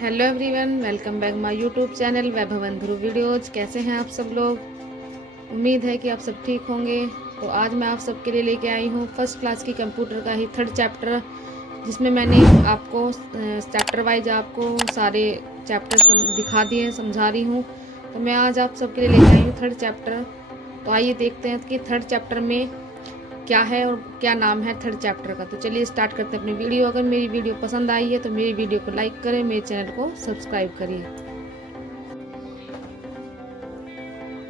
Hello everyone, welcome back my YouTube channel Vaibhavan Dhruv videos. कैसे हैं आप सब लोग? उम्मीद है कि आप सब ठीक होंगे। तो आज मैं आप सबके लिए लेके आई हूँ फर्स्ट क्लास की कंप्यूटर का ही थर्ड चैप्टर, जिसमें मैंने आपको चैप्टर वाइज आपको सारे चैप्टर दिखा दिए, समझा रही हूँ। तो मैं आज आप सबके लिए लेके आई हूँ थर्ड चैप्टर। तो आइए देखते हैं कि थर्ड चैप्टर में क्या है और क्या नाम है थर्ड चैप्टर का। तो चलिए स्टार्ट करते हैं अपनी वीडियो। अगर मेरी वीडियो पसंद आई है तो मेरी वीडियो को लाइक करें, मेरे चैनल को सब्सक्राइब करिए।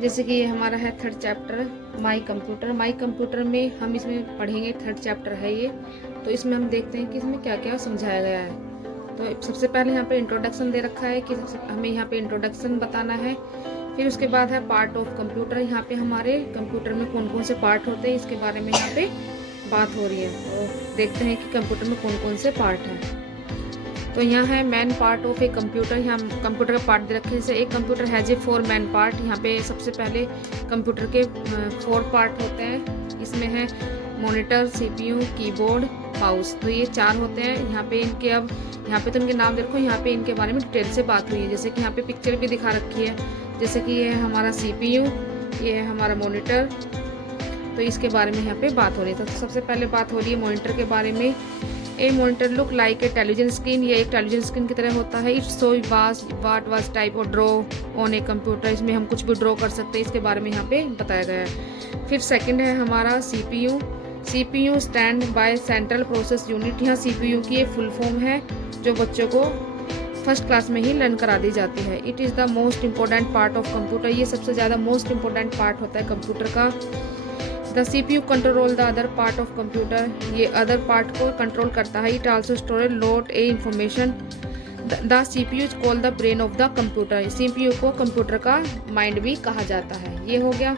जैसे कि ये हमारा है third chapter my computer. My computer में हम इसमें पढ़ेंगे, थर्ड चैप्टर है ये। तो इसमें हम देखते हैं कि इसमें क्या क्या समझाया गया है। तो सबसे पहले यहाँ पे इंट्रोडक्शन दे रखा है कि हमें यहाँ पे इंट्रोडक्शन बताना है। फिर उसके बाद है पार्ट ऑफ कंप्यूटर। यहाँ पे हमारे कंप्यूटर में कौन कौन से पार्ट होते हैं इसके बारे में यहाँ पे बात हो रही है। तो देखते हैं कि कंप्यूटर में कौन कौन से पार्ट हैं। तो यहाँ है main part of a computer. यहाँ कंप्यूटर का पार्ट दे रखे हैं। जैसे एक computer has a 4 main part. यहाँ पे सबसे पहले कंप्यूटर के 4 पार्ट होते हैं। इसमें है मॉनिटर, सीपीयू, कीबोर्ड, माउस। तो ये 4 होते हैं। यहाँ पे इनके अब यहाँ पे तो इनके नाम देखो, यहाँ पे इनके बारे में डिटेल से बात हुई है। जैसे कि यहाँ पे पिक्चर भी दिखा रखी है। जैसे कि ये है हमारा सीपीयू, ये है हमारा मॉनिटर। तो इसके बारे में यहाँ पे बात हो रही है। तो सबसे पहले बात हो रही है मॉनिटर के बारे में। A monitor look like a television screen. ये एक टेलीविजन स्क्रीन की तरह होता है। It's so what was type of draw on a computer. इसमें हम कुछ भी ड्रॉ कर सकते हैं, इसके बारे में यहाँ पे बताया गया है। फिर सेकंड है हमारा CPU. CPU stand by central process unit. यहाँ सीपीयू की ये फुल फॉर्म है जो बच्चों को फर्स्ट क्लास में ही लर्न करा दी जाती है। It is the most important part of computer. ये सबसे ज़्यादा मोस्ट इंपॉर्टेंट पार्ट होता है कंप्यूटर का। The CPU control the other part of computer. ये अदर पार्ट को कंट्रोल करता है। It also storage lot A information. The CPU is called the brain of the computer. CPU को computer का mind भी कहा जाता है। ये हो गया।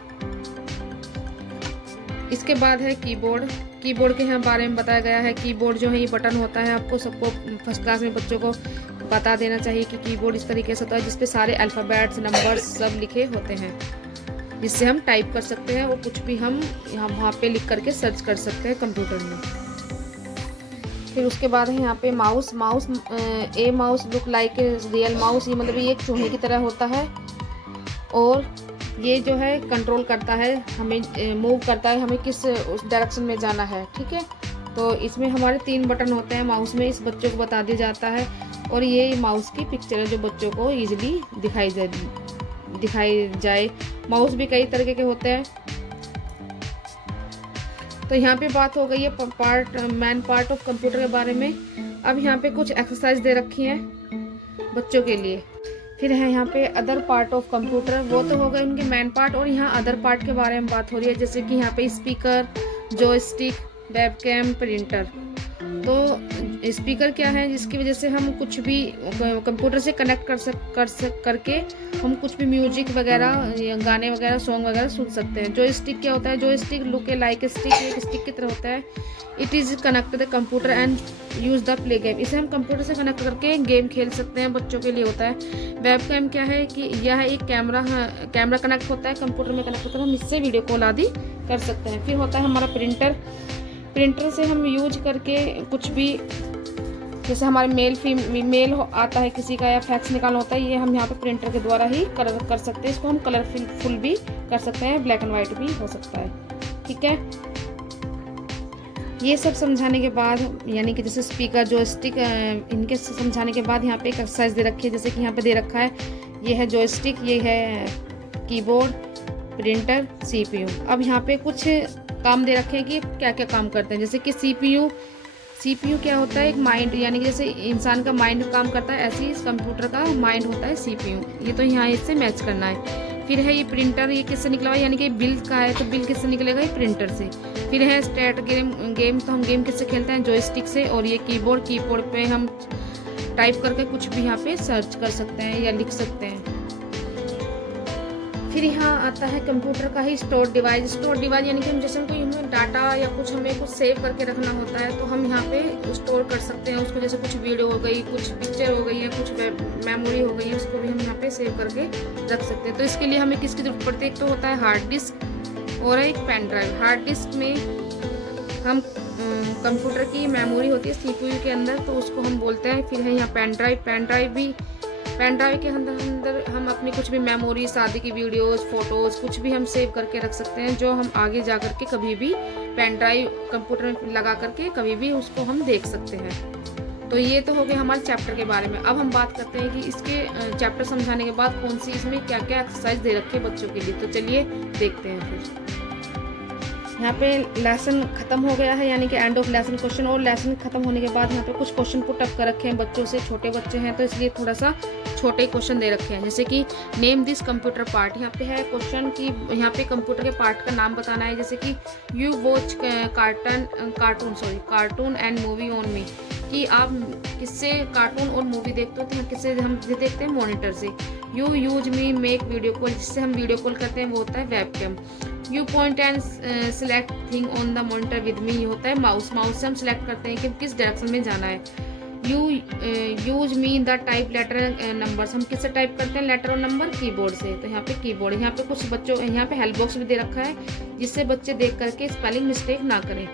इसके बाद है कीबोर्ड। कीबोर्ड के यहाँ बारे में बताया गया है। कीबोर्ड जो है ये बटन होता है। आपको सबको फर्स्ट क्लास में बच्चों को बता देना चाहिए कि कीबोर्ड इस तरीके से होता है जिसपे सारे अल्फ़ाबेट्स, नंबर्स सब लिखे होते हैं, जिससे हम टाइप कर सकते हैं और कुछ भी हम वहाँ पे लिख करके सर्च कर सकते हैं कंप्यूटर में। फिर उसके बाद है यहाँ पे mouse. A mouse look like a real mouse. ये मतलब ये एक चूहे की तरह होता है और ये जो है कंट्रोल करता है, हमें मूव करता है, हमें किस उस डायरेक्शन में जाना है। ठीक है, तो इसमें हमारे 3 बटन होते हैं माउस में। इस बच्चों को बता दिया जाता है और ये माउस की पिक्चर है जो बच्चों को ईजिली दिखाई जाए। माउस भी कई तरीके के होते हैं। तो यहाँ पे बात हो गई है मेन पार्ट ऑफ कंप्यूटर के बारे में। अब यहाँ पे कुछ एक्सरसाइज दे रखी हैं बच्चों के लिए। फिर है यहाँ पे अदर पार्ट ऑफ कंप्यूटर। वो तो हो गए उनके मेन पार्ट, और यहाँ अदर पार्ट के बारे में बात हो रही है। जैसे कि यहाँ पे स्पीकर, जॉयस्टिक, वेबकैम, प्रिंटर। तो स्पीकर क्या है? जिसकी वजह से हम कुछ भी कंप्यूटर से कनेक्ट करके हम कुछ भी म्यूजिक वगैरह या गाने वगैरह, सॉन्ग वगैरह सुन सकते हैं। जॉयस्टिक क्या होता है? जॉयस्टिक लुक ए लाइक स्टिक, एक स्टिक की तरह होता है। It is connect the computer and use the play game. इसे हम कंप्यूटर से कनेक्ट करके गेम खेल सकते हैं, बच्चों के लिए होता है। वेबकैम क्या है कि यह एक कैमरा कनेक्ट होता है, कंप्यूटर में कनेक्ट होता है, हम इससे वीडियो कॉल आदि कर सकते हैं। फिर होता है हमारा प्रिंटर। प्रिंटर से हम यूज करके कुछ भी, जैसे हमारे मेल आता है किसी का या फैक्स निकालना होता है, ये हम यहाँ पे प्रिंटर के द्वारा ही कर सकते हैं। इसको हम कलरफुल भी कर सकते हैं, ब्लैक एंड वाइट भी हो सकता है। ठीक है, ये सब समझाने के बाद, यानी कि जैसे स्पीकर, जॉयस्टिक, इनके समझाने के बाद यहाँ पे एक एक्सरसाइज दे रखी है। जैसे कि यहाँ पे दे रखा है, ये है जॉयस्टिक, ये है कीबोर्ड, प्रिंटर, CPU। अब यहाँ पे कुछ काम दे रखे हैं कि क्या क्या काम करते हैं। जैसे कि CPU क्या होता है? एक माइंड, यानी कि जैसे इंसान का माइंड काम करता है, ऐसे ही इस कंप्यूटर का माइंड होता है CPU। ये तो यहाँ इससे मैच करना है। फिर है ये प्रिंटर, ये किससे निकला हुआ है? यानी कि बिल का है, तो बिल किससे निकलेगा? ये प्रिंटर से। फिर है स्टेट गेम, तो हम गेम किससे खेलते हैं? जॉयस्टिक से। और ये कीबोर्ड पे हम टाइप करके कुछ भी यहाँ पे सर्च कर सकते हैं या लिख सकते हैं। फिर यहाँ आता है कंप्यूटर का ही स्टोर डिवाइस। स्टोर डिवाइस यानी कि हम जैसे कोई हमें डाटा या कुछ हमें कुछ सेव करके रखना होता है, तो हम यहाँ पे स्टोर कर सकते हैं उसको। जैसे कुछ वीडियो हो गई, कुछ पिक्चर हो गई है, कुछ मेमोरी हो गई है, उसको भी हम यहाँ पे सेव करके रख सकते हैं। तो इसके लिए हमें किसकी जरूरत पड़ती है? एक तो होता है हार्ड डिस्क और एक पेन ड्राइव। हार्ड डिस्क में हम कंप्यूटर की मेमोरी होती है CPU के अंदर, तो उसको हम बोलते हैं। फिर है यहाँ पेन ड्राइव के अंदर हम अपनी कुछ भी मेमोरी, शादी की वीडियोस, फोटोज़ कुछ भी हम सेव करके रख सकते हैं, जो हम आगे जा करके कभी भी पेन ड्राइव कंप्यूटर में लगा करके कभी भी उसको हम देख सकते हैं। तो ये तो हो गया हमारे चैप्टर के बारे में। अब हम बात करते हैं कि इसके चैप्टर समझाने के बाद कौन सी इसमें क्या क्या एक्सरसाइज दे रखे हैं बच्चों के लिए। तो चलिए देखते हैं। फिर यहाँ पे लेसन खत्म हो गया है, यानी कि एंड ऑफ लेसन क्वेश्चन। और लेसन खत्म होने के बाद यहाँ पे कुछ क्वेश्चन पुट अप कर रखे हैं बच्चों से। छोटे बच्चे हैं तो इसलिए थोड़ा सा छोटे क्वेश्चन दे रखे हैं, जैसे कि नेम दिस कंप्यूटर पार्ट। यहाँ पे है क्वेश्चन कि यहाँ पे कंप्यूटर के पार्ट का नाम बताना है, जैसे कि you watch cartoon and movie on me, कि आप किससे कार्टून और मूवी देखते हो, तो किससे हम देखते हैं, मॉनिटर से। You use me make video call, जिससे हम वीडियो कॉल करते हैं, वो होता है webcam. You point and select thing on the monitor with me, ये होता है माउस से हम सिलेक्ट करते हैं कि किस डायरेक्शन में जाना है। You use me the type letter numbers, हम किससे टाइप करते हैं, लेटर और नंबर, कीबोर्ड से। तो यहाँ पे कीबोर्ड, यहाँ पे कुछ बच्चों, यहाँ पे हेल्प बॉक्स भी दे रखा है, जिससे बच्चे देख करके स्पेलिंग मिस्टेक ना करें।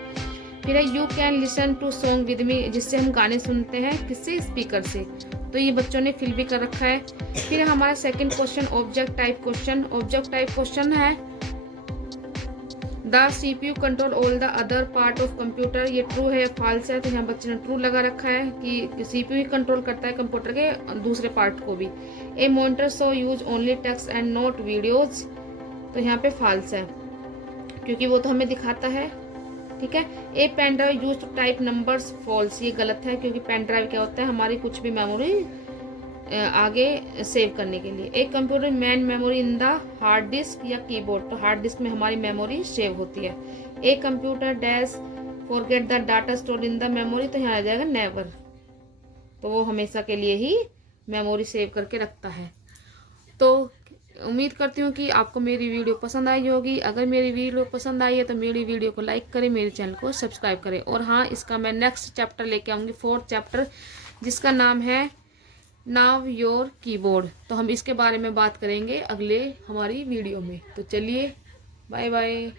फिर है you can listen to song with me, जिससे हम गाने सुनते हैं, किससे, स्पीकर से। तो ये बच्चों ने फिल भी कर रखा है। फिर हमारा second question object type question. Object type question है the CPU control all the other part of computer, ये ट्रू है या फॉल्स है। तो यहाँ बच्चे ने ट्रू लगा रखा है कि CPU ही कंट्रोल करता है कंप्यूटर के दूसरे पार्ट को भी। A monitor so use only text and not videos, तो यहाँ पे फॉल्स है, क्योंकि वो तो हमें दिखाता है। ठीक है। A pen drive use to type numbers, false, ये गलत है, क्योंकि पेन ड्राइव क्या होता है, हमारी कुछ भी मेमोरी आगे सेव करने के लिए। एक computer man memory in the hard disk या कीबोर्ड, तो हार्ड डिस्क में हमारी मेमोरी सेव होती है। एक computer dash forget the data store in the memory, तो यहाँ आ जाएगा नेवर, तो वो हमेशा के लिए ही मेमोरी सेव करके रखता है। तो उम्मीद करती हूँ कि आपको मेरी वीडियो पसंद आई होगी। अगर मेरी वीडियो पसंद आई है तो मेरी वीडियो को लाइक करें, मेरे चैनल को सब्सक्राइब करें। और हाँ, इसका मैं नेक्स्ट चैप्टर लेके आऊँगी, 4th चैप्टर, जिसका नाम है नाउ योर कीबोर्ड। तो हम इसके बारे में बात करेंगे अगले हमारी वीडियो में। तो चलिए, बाय बाय।